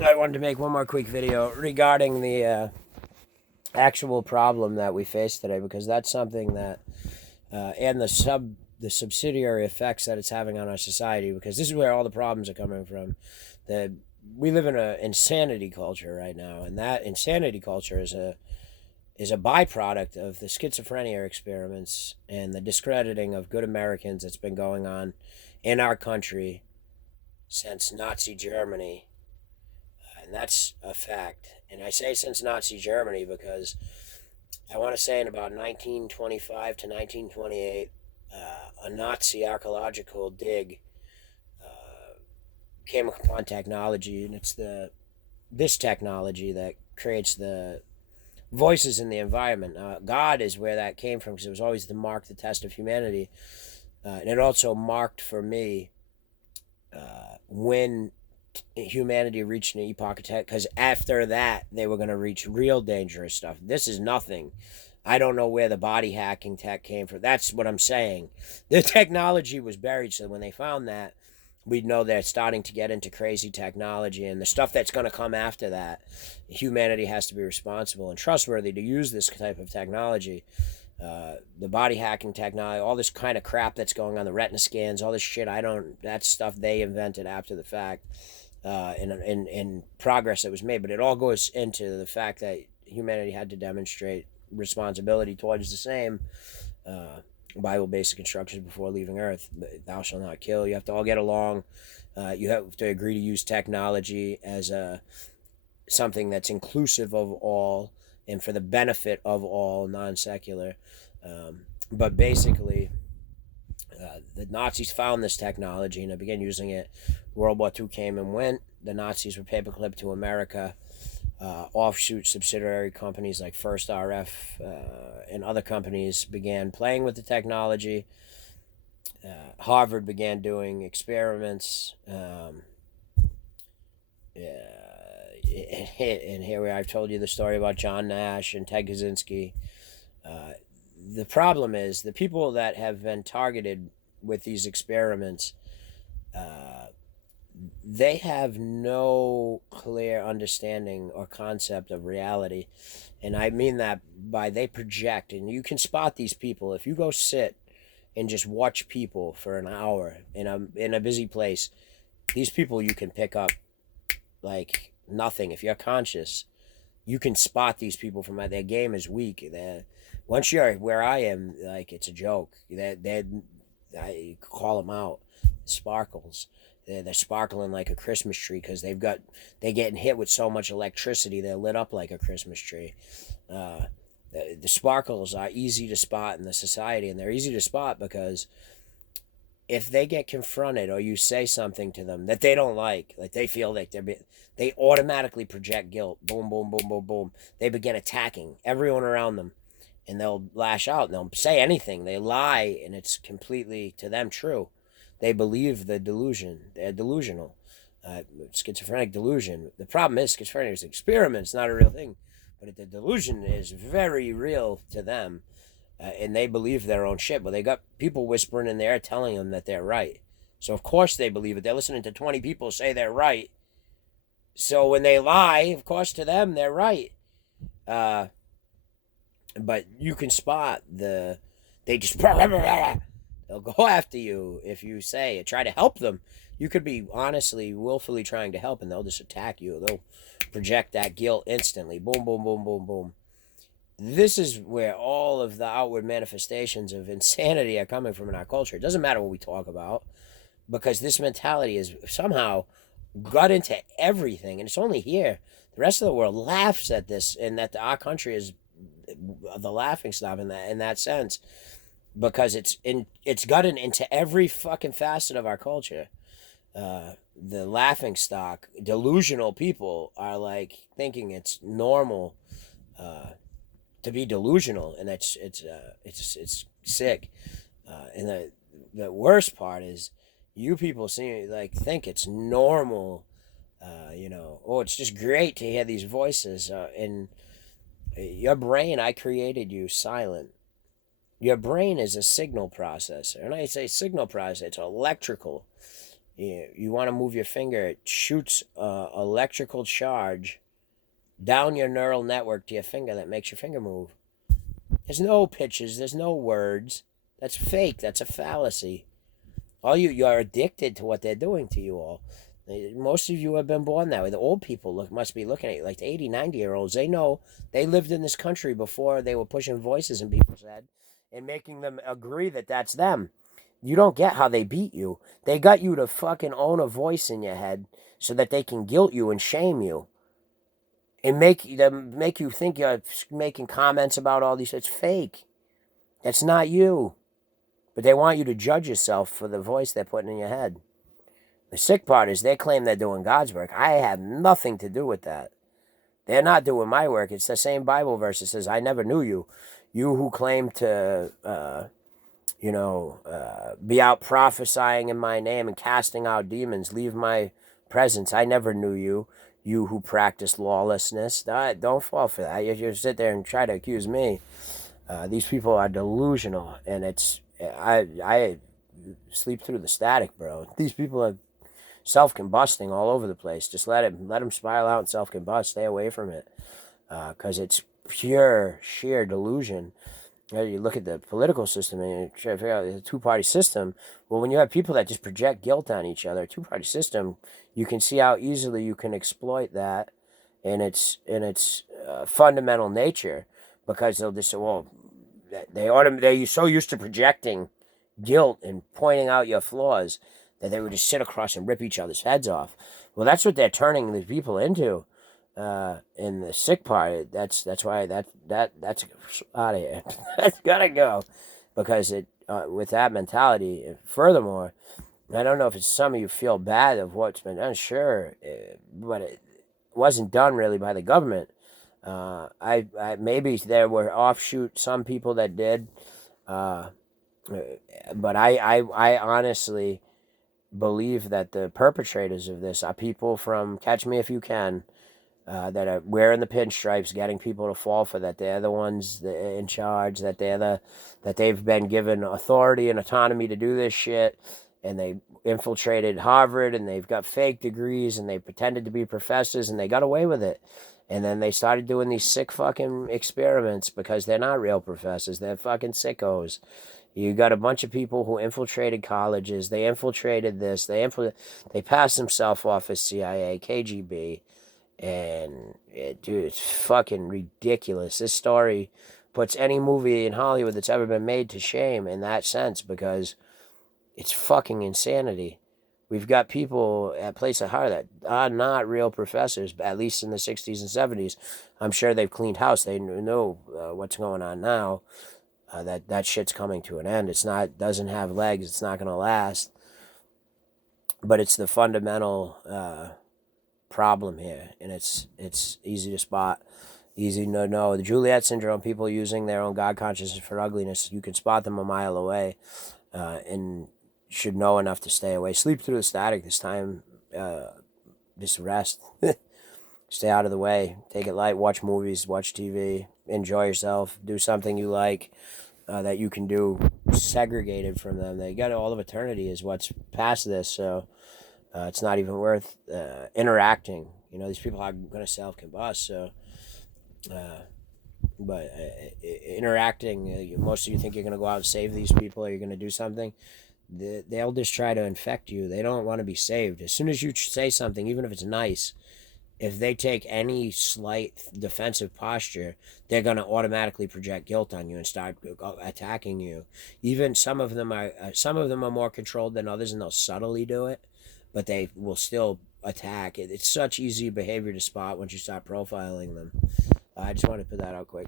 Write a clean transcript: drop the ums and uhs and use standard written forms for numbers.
I wanted to make one more quick video regarding the actual problem that we face today, because that's something that and the subsidiary effects that it's having on our society. Because this is where all the problems are coming from. The We live in an insanity culture right now, and that insanity culture is a byproduct of the schizophrenia experiments and the discrediting of good Americans that's been going on in our country since Nazi Germany. And that's a fact. And I say since Nazi Germany because I want to say in about 1925 to 1928, a Nazi archaeological dig came upon technology, and it's this technology that creates the voices in the environment. God is where that came from, because it was always the mark, the test of humanity, and it also marked for me when humanity reached an epoch of tech, because after that they were going to reach real dangerous stuff. This is nothing. I don't know where the body hacking tech came from. That's what I'm saying. The technology was buried, so when they found that, we know they're starting to get into crazy technology, and the stuff that's going to come after that, humanity has to be responsible and trustworthy to use this type of technology. The body hacking technology, all this kind of crap that's going on, the retina scans, all this shit. That's stuff they invented after the fact, in progress that was made. But it all goes into the fact that humanity had to demonstrate responsibility towards the same Bible basic instructions before leaving Earth. Thou shalt not kill. You have to all get along. You have to agree to use technology as something that's inclusive of all and for the benefit of all, non-secular. But basically, the Nazis found this technology and they began using it. World War II came and went. The Nazis were paperclipped to America. Offshoot subsidiary companies like First RF and other companies began playing with the technology. Harvard began doing experiments. And here we are. I've told you the story about John Nash and Ted Kaczynski. The problem is the people that have been targeted with these experiments, they have no clear understanding or concept of reality. And I mean that by they project, and you can spot these people. If you go sit and just watch people for an hour in a busy place, these people you can pick up like nothing. If you're conscious, you can spot these people from their game is weak. Once you're where I am, like it's a joke. I call them out. Sparkles. They're sparkling like a Christmas tree because they're getting hit with so much electricity. They're lit up like a Christmas tree. The sparkles are easy to spot in the society, and they're easy to spot because if they get confronted or you say something to them that they don't like they feel like they automatically project guilt. Boom, boom, boom, boom, boom. They begin attacking everyone around them, and they'll lash out and they'll say anything. They lie, and it's completely to them true. They believe the delusion. They're delusional. Schizophrenic delusion. The problem is schizophrenia is an experiment. It's not a real thing. But the delusion is very real to them. And they believe their own shit. But they got people whispering in there telling them that they're right. So of course they believe it. They're listening to 20 people say they're right. So when they lie, of course to them they're right. But you can spot they just they'll go after you if you say try to help them. You could be honestly, willfully trying to help, and they'll just attack you. They'll project that guilt instantly. Boom, boom, boom, boom, boom. This is where all of the outward manifestations of insanity are coming from in our culture. It doesn't matter what we talk about, because this mentality is somehow got into everything, and it's only here. The rest of the world laughs at this, and that our country is the laughing stock in that sense, because it's gotten into every fucking facet of our culture. The laughing stock, delusional people are like thinking it's normal to be delusional, and it's sick. And the worst part is you people seem like think it's normal. Oh, it's just great to hear these voices. And your brain, I created you silent. Your brain is a signal processor, and I say signal processor. It's electrical. You want to move your finger, it shoots electrical charge down your neural network to your finger that makes your finger move. There's no pictures, there's no words. That's fake. That's a fallacy. All you're addicted to what they're doing to you all. Most of you have been born that way. The old people must be looking at you like the 80, 90-year-olds. They know they lived in this country before they were pushing voices in people's head and making them agree that that's them. You don't get how they beat you. They got you to fucking own a voice in your head so that they can guilt you and shame you and make you think you're making comments about all these. It's fake. That's not you. But they want you to judge yourself for the voice they're putting in your head. The sick part is they claim they're doing God's work. I have nothing to do with that. They're not doing my work. It's the same Bible verse that says, I never knew you. You who claim to, be out prophesying in my name and casting out demons, leave my presence. I never knew you. You who practice lawlessness. Don't fall for that. You sit there and try to accuse me. These people are delusional, and I sleep through the static, bro. These people are self-combusting all over the place. Just let them spiral out and self-combust. Stay away from it, because it's pure, sheer delusion. You look at the political system and you try to figure out the two-party system. Well, when you have people that just project guilt on each other, a two-party system, you can see how easily you can exploit that in its fundamental nature, because they'll just say, well, they're so used to projecting guilt and pointing out your flaws that they would just sit across and rip each other's heads off. Well, that's what they're turning the people into. In the sick part, that's why that's out of here. That's gotta go, because it with that mentality. Furthermore, I don't know if it's some of you feel bad of what's been done, sure, but it wasn't done really by the government. I maybe there were offshoot some people that did, but I honestly believe that the perpetrators of this are people from Catch Me If You Can, that are wearing the pinstripes, getting people to fall for that. They're the ones in charge. That they've been given authority and autonomy to do this shit, and they infiltrated Harvard, and they've got fake degrees, and they pretended to be professors, and they got away with it. And then they started doing these sick fucking experiments because they're not real professors. They're fucking sickos. You got a bunch of people who infiltrated colleges. They infiltrated this. They passed themselves off as CIA, KGB. And dude, it's fucking ridiculous. This story puts any movie in Hollywood that's ever been made to shame in that sense, because it's fucking insanity. We've got people at Place of Heart that are not real professors, at least in the 60s and 70s. I'm sure they've cleaned house. They know what's going on now. That shit's coming to an end. Doesn't have legs. It's not going to last. But it's the fundamental problem here, and it's easy to spot, easy to know. The Juliet syndrome, people using their own God consciousness for ugliness, you can spot them a mile away, and should know enough to stay away. Sleep through the static this time. Just rest. Stay out of the way. Take it light. Watch movies. Watch TV. Enjoy yourself. Do something you like, that you can do segregated from them. They got all of eternity is what's past this, so it's not even worth interacting. These people are going to self-combust, so but interacting, most of you think you're going to go out and save these people, or you're going to do something. They'll just try to infect you. They don't want to be saved. As soon as you say something, even if it's nice, if they take any slight defensive posture, they're going to automatically project guilt on you and start attacking you. Even some of them are more controlled than others, and they'll subtly do it, but they will still attack. It's such easy behavior to spot once you start profiling them. I just want to put that out quick.